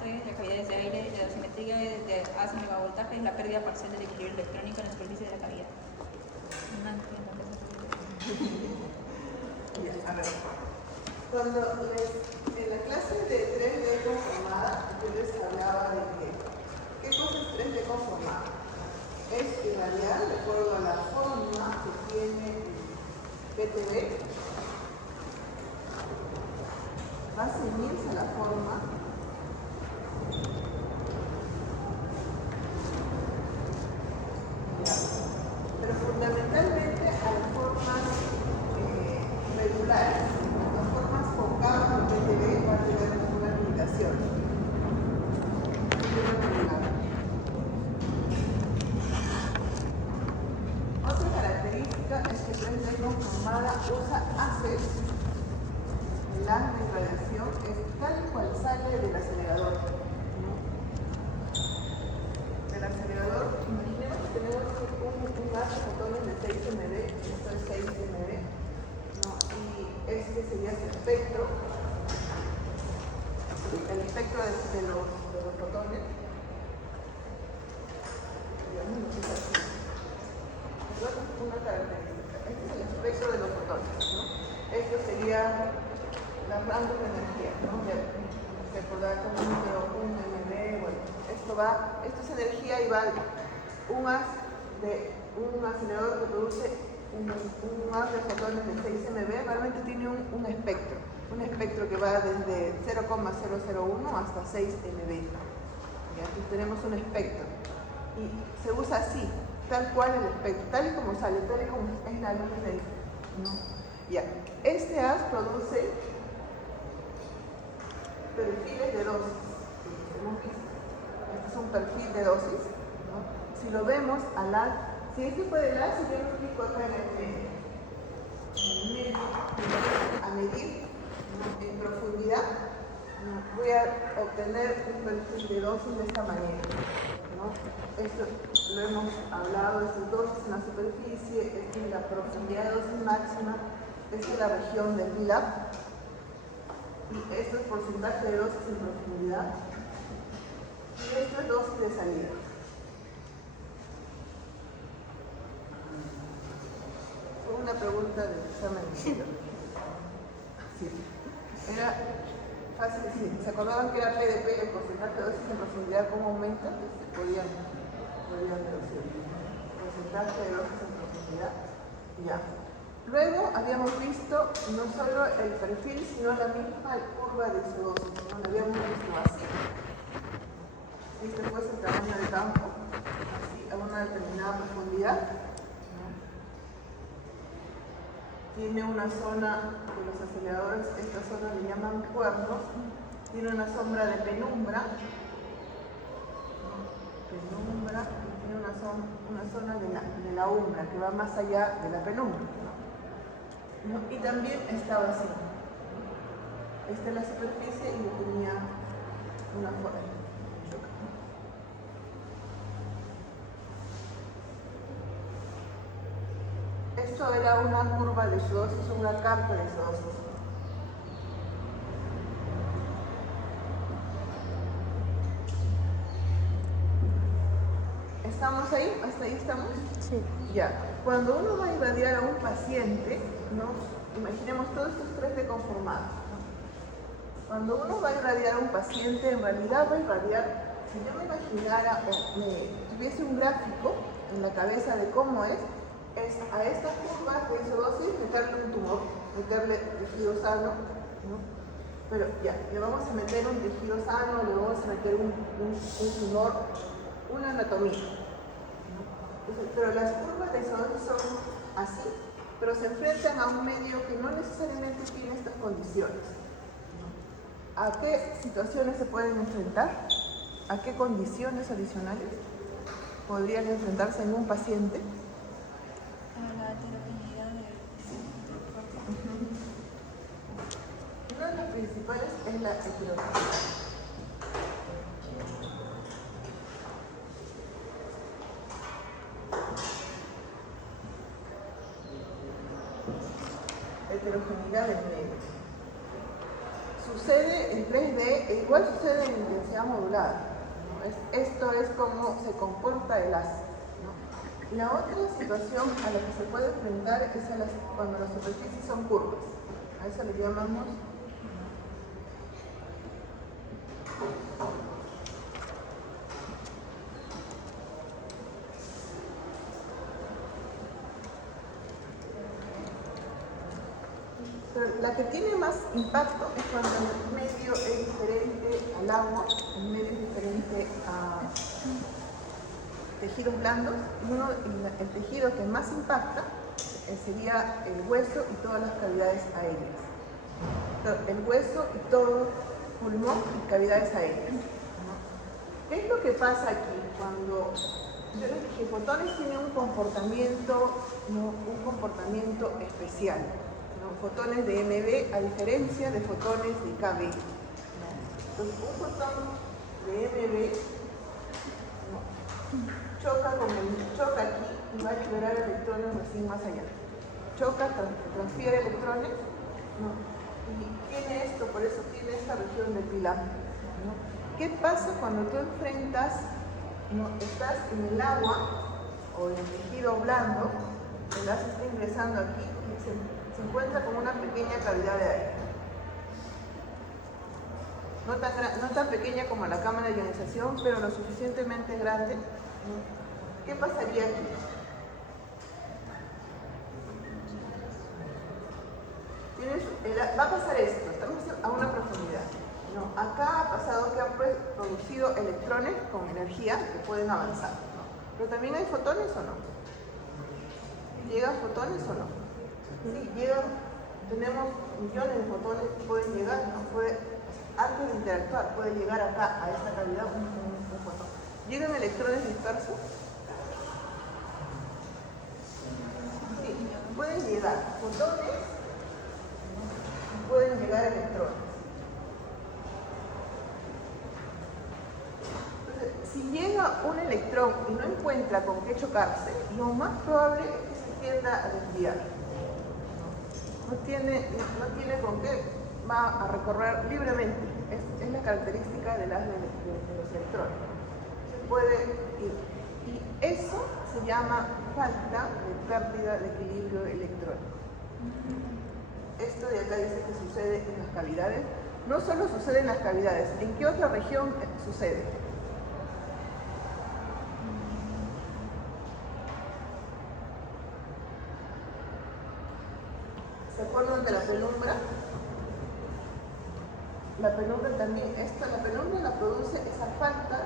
constante, la cavidad es de aire, la dosimetría es de AS megavoltaje y la pérdida parcial del equilibrio electrónico en la superficie de la cavidad. No entiendo qué es eso. A ver, cuando en la clase de 3D conformada, yo les hablaba de que, ¿qué cosa es 3D conformada? Es irradiar de acuerdo a la forma que tiene el PTB, va a ceñirse la forma pero fundamentalmente a las formas regulares, las formas concaves del PTB va a tener una limitación. Otra característica es que 3D conformada usa ACES. La irradiación es tal cual sale del acelerador. Del acelerador, imaginemos que tenemos un gas de fotones de 6 MB, esto es 6 MB, ¿no? Y este sería su espectro, el espectro de los fotones. Una característica. Este es el espectro de los fotones, ¿no? Esto sería las rangos de energía, ¿no? Recordar como un número 1 MB, bueno, esto es energía y va un haz de un acelerador que produce un haz de fotones de 6 MB, realmente tiene un espectro que va desde 0,001 hasta 6 MB. ¿Ya? Aquí tenemos un espectro y se usa así, tal cual el espectro, tal y como sale, tal y como es la luz del, ¿no? Ya. Este haz produce perfiles de dosis, hemos visto. Este es un perfil de dosis, ¿no? Si lo vemos al haz, si este fue el haz, si yo lo explico acá en el medio, a medir, ¿no? En profundidad, ¿no? Voy a obtener un perfil de dosis de esta manera, ¿no? Esto lo hemos hablado, estas dosis en la superficie, esta es la profundidad de dosis máxima, esta es la región del VLAP, y esto es porcentaje de dosis en profundidad, y esto es dosis de salida. Fue una pregunta del examen de sí. Era fácil decir, ¿se acordaban que era PDP y el porcentaje de dosis en profundidad cómo aumenta? Se podían deducir. Porcentaje de dosis en profundidad, ya. Luego habíamos visto no solo el perfil, sino la misma curva de isodosis, ¿no? Lo habíamos visto así. Este fue el tamaño de campo, así, a una determinada profundidad, ¿no? Tiene una zona de los aceleradores, esta zona le llaman cuernos, tiene una sombra de penumbra, y tiene una zona de la umbra que va más allá de la penumbra, ¿no? Y también está vacío. Esta es la superficie y tenía una forma. Esto era una curva de isodosis, una carta de isodosis. ¿Estamos ahí? ¿Hasta ahí estamos? Sí. Ya. Cuando uno va a irradiar a un paciente, ¿no? Imaginemos todos estos 3D conformados, ¿no? Cuando uno va a irradiar a un paciente, en realidad va a irradiar, si yo me imaginara o tuviese un gráfico en la cabeza de cómo es a esta curva de isodosis meterle un tumor, meterle tejido sano, ¿no? Pero ya, le vamos a meter un tejido sano, le vamos a meter un tumor, una anatomía, ¿no? Entonces, pero las curvas de isodosis son así, pero se enfrentan a un medio que no necesariamente tiene estas condiciones, ¿no? ¿A qué situaciones se pueden enfrentar? ¿A qué condiciones adicionales podrían enfrentarse en un paciente? A la heterogeneidad del cuerpo. Una de las principales es la heterogeneidad. Heterogeneidad del medio. sucede en 3D e igual sucede en intensidad modulada. Esto es cómo se comporta el haz. La otra situación a la que se puede enfrentar es cuando las superficies son curvas. A eso le llamamos la que tiene más impacto es cuando el medio es diferente al agua, el medio es diferente a tejidos blandos. El tejido que más impacta sería el hueso y todas las cavidades aéreas. El hueso y todo pulmón y cavidades aéreas. ¿Qué es lo que pasa aquí? Cuando yo les dije, fotones tienen un comportamiento especial. Fotones de MB a diferencia de fotones de KB. Entonces, un fotón de MB choca aquí y va a liberar electrones recién más allá. Choca, transfiere electrones, y tiene esto, por eso tiene esta región de pilar. ¿Qué pasa cuando tú enfrentas, estás en el agua o en el tejido blando, el gas está ingresando aquí y se encuentra con una pequeña cavidad de aire? No tan pequeña como la cámara de ionización, pero lo suficientemente grande. ¿Qué pasaría aquí? Va a pasar esto, estamos a una profundidad. Acá ha pasado que han producido electrones con energía que pueden avanzar. Pero también hay fotones o no. ¿Llegan fotones o no? Sí, llegan. Tenemos millones de fotones que pueden llegar, antes de interactuar, puede llegar acá, a esta cavidad, un fotón. ¿Llegan electrones dispersos? Sí, pueden llegar fotones, pueden llegar electrones. Entonces, si llega un electrón y no encuentra con qué chocarse, lo más probable es que se tienda a desviar. No tiene con qué, va a recorrer libremente. Es la característica de los electrones. Se puede ir. Y eso se llama falta de pérdida de equilibrio electrónico. Esto de acá dice que sucede en las cavidades. No solo sucede en las cavidades, ¿en qué otra región sucede? ¿Se acuerdan de la penumbra? La penumbra también, la penumbra la produce esa falta de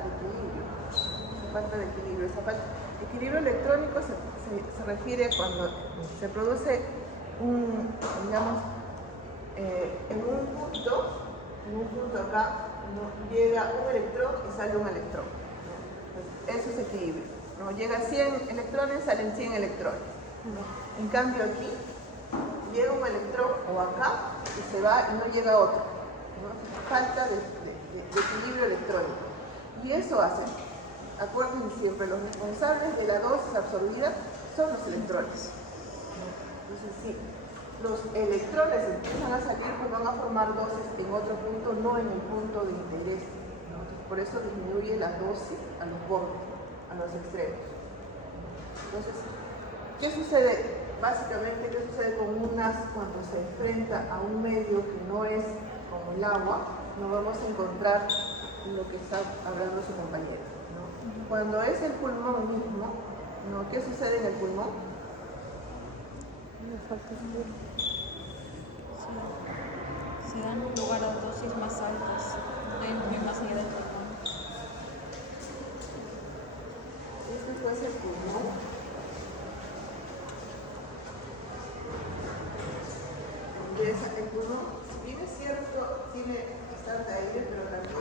equilibrio. Esa falta de equilibrio electrónico se refiere cuando se produce en un punto acá, llega un electrón y sale un electrón. Eso es equilibrio. Llega 100 electrones, salen 100 electrones. En cambio aquí, llega un electrón o acá y se va y no llega otro. Falta de equilibrio electrónico. Y eso hace, acuérdense siempre, los responsables de la dosis absorbida son los electrones. Entonces, sí, los electrones empiezan a salir, pues van a formar dosis en otro punto, no en el punto de interés. Entonces, por eso disminuye la dosis a los bordes, a los extremos. Entonces, ¿qué sucede? Básicamente, ¿qué sucede con cuando se enfrenta a un medio que no es como el agua? No vamos a encontrar lo que está hablando su compañera. Cuando es el pulmón mismo, ¿qué sucede en el pulmón? Se dan lugar a dosis más altas dentro y más allá del pulmón. Este fuese el pulmón. El pulmón, si bien es cierto, tiene bastante aire, pero también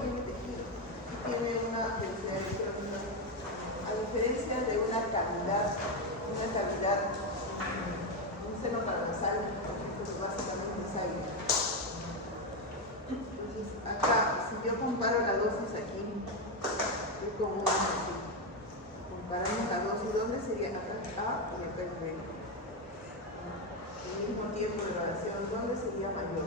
tiene tejido y tiene una densidad electrónica. A diferencia de una cavidad, un seno paranasal, que básicamente es aire. Entonces, acá, si yo comparo la dosis aquí, es como así. Comparamos la dosis, ¿dónde sería? Acá A y acá el B. El mismo tiempo de evaluación, ¿dónde sería mayor?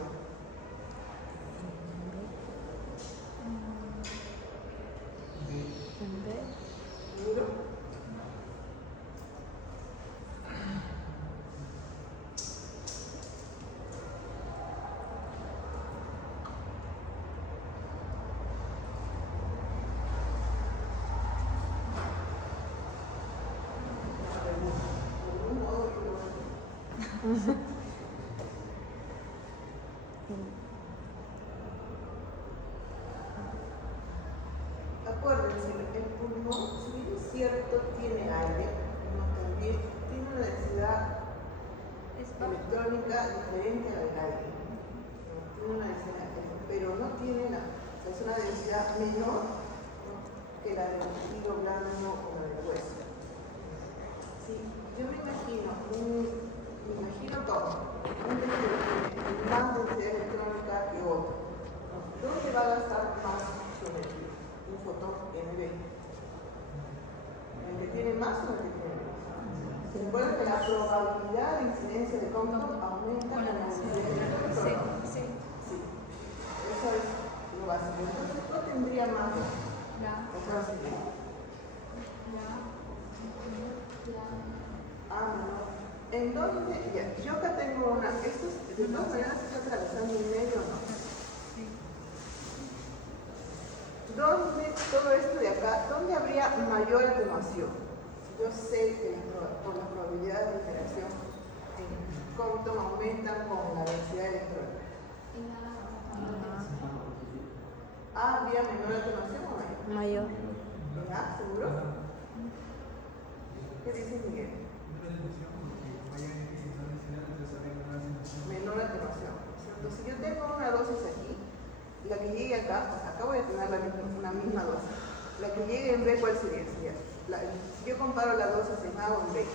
Acuérdense, el pulmón, si bien es cierto, tiene aire, no, también tiene una densidad electrónica diferente al aire. ¿No? Tiene una densidad, pero no tiene es una densidad menor, ¿no?, que la del tejido blando o la del hueso. Sí, yo me imagino todo, un tejido que tiene más densidad electrónica que otro. ¿Dónde va a gastar más su energía? Un fotón NB. ¿El que tiene más o el que tiene menos? Se recuerda que la probabilidad de incidencia de Compton aumenta con la densidad electrónica. Sí. Eso es lo básico. Entonces, ¿cuál tendría más? No. ¿En dónde? Ya, yo acá tengo una. Esto de todas maneras se está atravesando en medio, ¿no? ¿Dónde, todo esto de acá, dónde habría mayor atenuación? Yo sé que por la probabilidad de interacción en Compton aumentan con la densidad electrónica. ¿Habría menor atenuación o mayor? Mayor. ¿Verdad? ¿Seguro? ¿Qué dice Miguel? Menor atenuación. Entonces, si yo tengo una dosis aquí, la que llegue acá, pues acá voy a tener una misma dosis. La que llegue en B, ¿cuál sería? Si yo comparo la dosis en A o en B.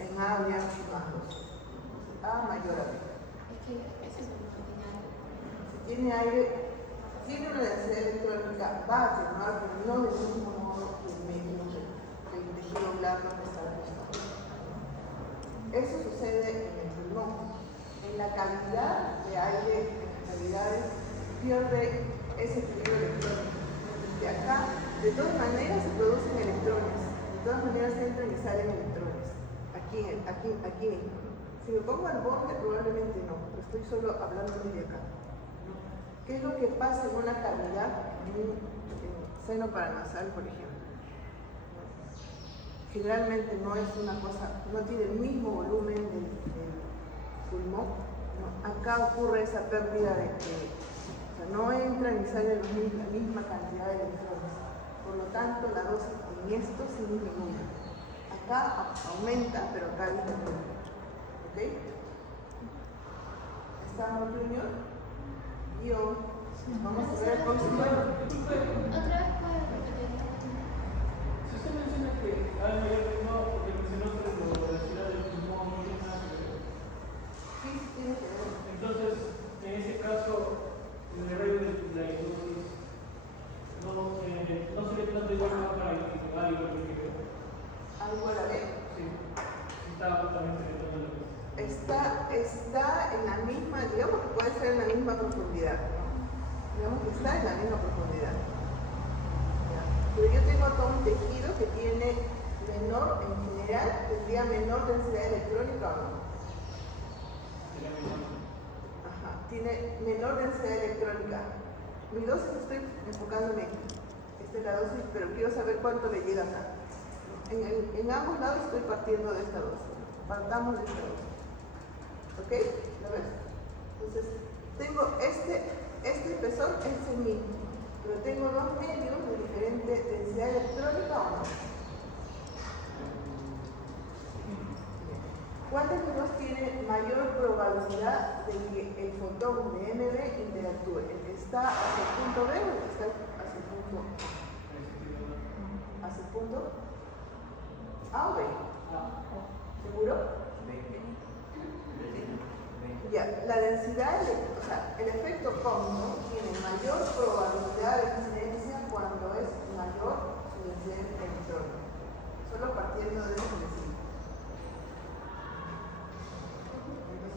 En A habría más dosis. A mayor a B. Si tiene aire, tiene una densidad electrónica, va a atenuar, pero no del mismo modo que el tejido blando que está al costado. Eso sucede en el pulmón. En la cavidad de aire, en las cavidades, pierde ese equilibrio electrónico. De acá, de todas maneras, se producen electrones. De todas maneras, entran y salen electrones. Aquí mismo. Si me pongo al borde, probablemente no. Estoy solo hablando de acá. ¿Qué es lo que pasa en una cavidad, en un seno paranasal, por ejemplo? Generalmente no es una cosa, no tiene el mismo volumen del pulmón. ¿No? Acá ocurre esa pérdida de que no entran ni salen la misma cantidad de electrones. Por lo tanto, la dosis en esto sí disminuye. Acá aumenta, pero acá disminuye. ¿Ok? ¿Estamos, Junior? Vamos a ver el próximo. ¿Otra vez puede repetir? Si usted menciona que hay mayor ritmo, porque mencionaste lo de la ciudad del pulmón, no tiene nada que ver. Sí, tiene que ver. Entonces, en ese caso, en el radio de la hipnosis, no se le plantea igual para investigar igual que ver. ¿Algo a la vez? Sí, está justamente en el tema. Está en la misma, digamos que puede ser en la misma profundidad, ¿no? Digamos que está en la misma profundidad. ¿Ya? Pero yo tengo todo un tejido que tiene menor, en general, tendría menor densidad electrónica o no. Ajá, tiene menor densidad electrónica. Mi dosis estoy enfocándome aquí. Esta es la dosis, pero quiero saber cuánto le llega acá. En ambos lados estoy partiendo de esta dosis. Partamos de esta dosis. ¿Ok? ¿Lo ves? Entonces, tengo este espesor es el mismo, pero tengo dos medios de diferente densidad electrónica o no. ¿Cuál de los dos tiene mayor probabilidad de que el fotón de MB interactúe? ¿El que está hacia el punto B o el que está hacia el punto A? ¿Hacia el punto A o B? ¿Seguro? Ya, la densidad, o sea, el efecto Compton tiene mayor probabilidad de incidencia cuando es mayor su densidad electrónica. Solo partiendo de ese principio.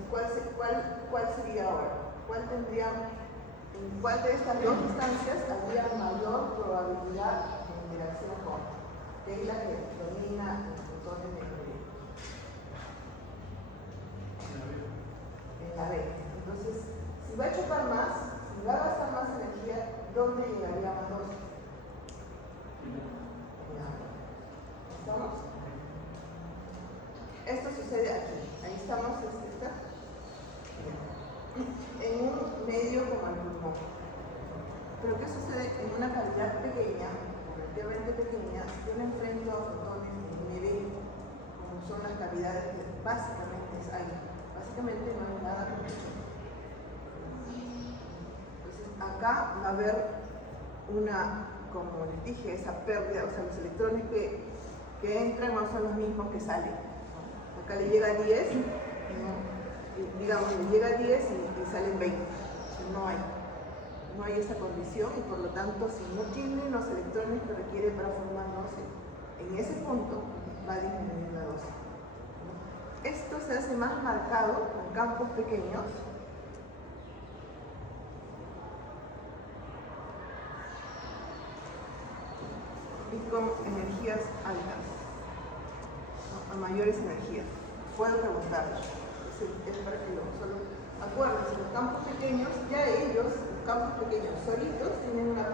Entonces, ¿cuál sería ahora? ¿En cuál de estas dos instancias habría mayor probabilidad de interacción Compton? Que es la que domina los fotones de energía. En la B. Entonces, si va a chupar más, si va a gastar más energía, ¿dónde llegaría más dosis? En la B. ¿Estamos? sucede aquí? Ahí estamos en un medio como el pulmón. Pero ¿qué sucede en una cavidad pequeña, relativamente pequeña? Si yo le enfrento a fotones de nivel, como son las cavidades que básicamente es aire, básicamente no hay nada con eso. Entonces acá va a haber una, como les dije, esa pérdida, o sea, los electrones que entran no son los mismos que salen. Acá le llega 10, digamos, le llega 10 y salen 20. No hay esa condición y por lo tanto, si no tiene los electrones que requiere para formar dosis, en ese punto va a disminuir la dosis. Esto se hace más marcado con campos pequeños. Y con energías altas, a mayores energías. Puedo preguntarlo. Es para que solo acuérdense, los campos pequeños, ya ellos, los campos pequeños solitos, tienen una